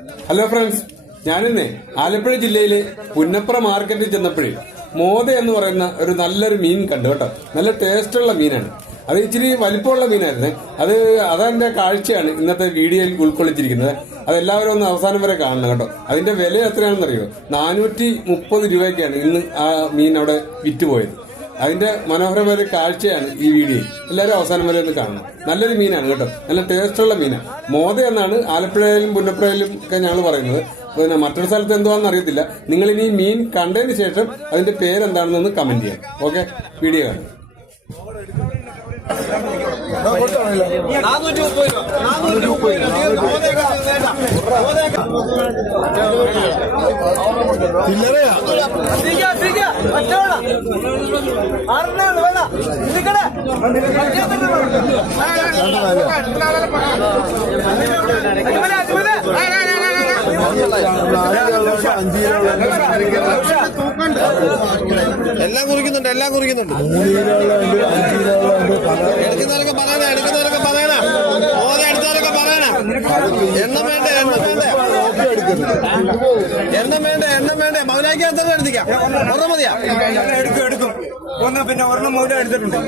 Hello friends ഞാനിന്ന് ആലപ്പുഴ ജില്ലയിലെ പുന്നപ്ര മാർക്കറ്റിൽ ചെന്നപ്പോഴേ മോദ എന്ന് പറയുന്ന ഒരു നല്ലൊരു മീൻ കണ്ടു കേട്ടോ. നല്ല ടേസ്റ്റുള്ള മീനാണ്. അത് ഇച്ചിരി വലിപ്പമുള്ള മീനായിരുന്നേ. അത് അതെന്റെ കാഴ്ചയാണ് ഇന്നത്തെ വീഡിയോയിൽ ഉൾക്കൊള്ളിച്ചിരിക്കുന്നത്. അതെല്ലാവരും ഒന്ന് അവസാനം വരെ കാണണം കേട്ടോ. അതിന്റെ വില എത്രയാണെന്നറിയോ? നാനൂറ്റി മുപ്പത് രൂപയ്ക്കാണ് ഇന്ന് ആ മീൻ അവിടെ വിറ്റുപോയത്. അതിന്റെ മനോഹരമായ കാഴ്ചയാണ് ഈ വീഡിയോ. എല്ലാവരും അവസാനം വരെ ഒന്ന് കാണണം. നല്ലൊരു മീനാണ് കേട്ടോ. നല്ല ടേസ്റ്റുള്ള മീനാണ് മോദ എന്നാണ് ആലപ്പുഴയിലും പുന്നപ്പുഴയിലും ഒക്കെ ഞങ്ങൾ പറയുന്നത്. പിന്നെ മറ്റൊരു സ്ഥലത്ത് എന്തുവാന്ന് അറിയത്തില്ല. നിങ്ങൾ ഇനി മീൻ കണ്ടതിന് ശേഷം അതിന്റെ പേരെന്താണെന്നൊന്ന് കമന്റ് ചെയ്യാം. ഓക്കെ വീഡിയോ കാണാം. എല്ലാം കുറിക്കുന്നുണ്ട് എല്ലാം കുറിക്കുന്നുണ്ട്. എടുക്കുന്നവരൊക്കെ പറയണ എടുക്കുന്നവരൊക്കെ പറയണ. ഓരോ എടുത്തവരൊക്കെ പറയണ. എണ്ണം വേണ്ട എണ്ണം വേണ്ട? എണ്ണം വേണ്ട എണ്ണം വേണ്ട. മകനാക്കി എത്ര എടുത്തിക്കാം. ഒരെണ്ണം മതിയാ. എടുക്കും എടുക്കും ഒന്ന് പിന്നെ ഒരെണ്ണം മൂലം എടുത്തിട്ടുണ്ട്.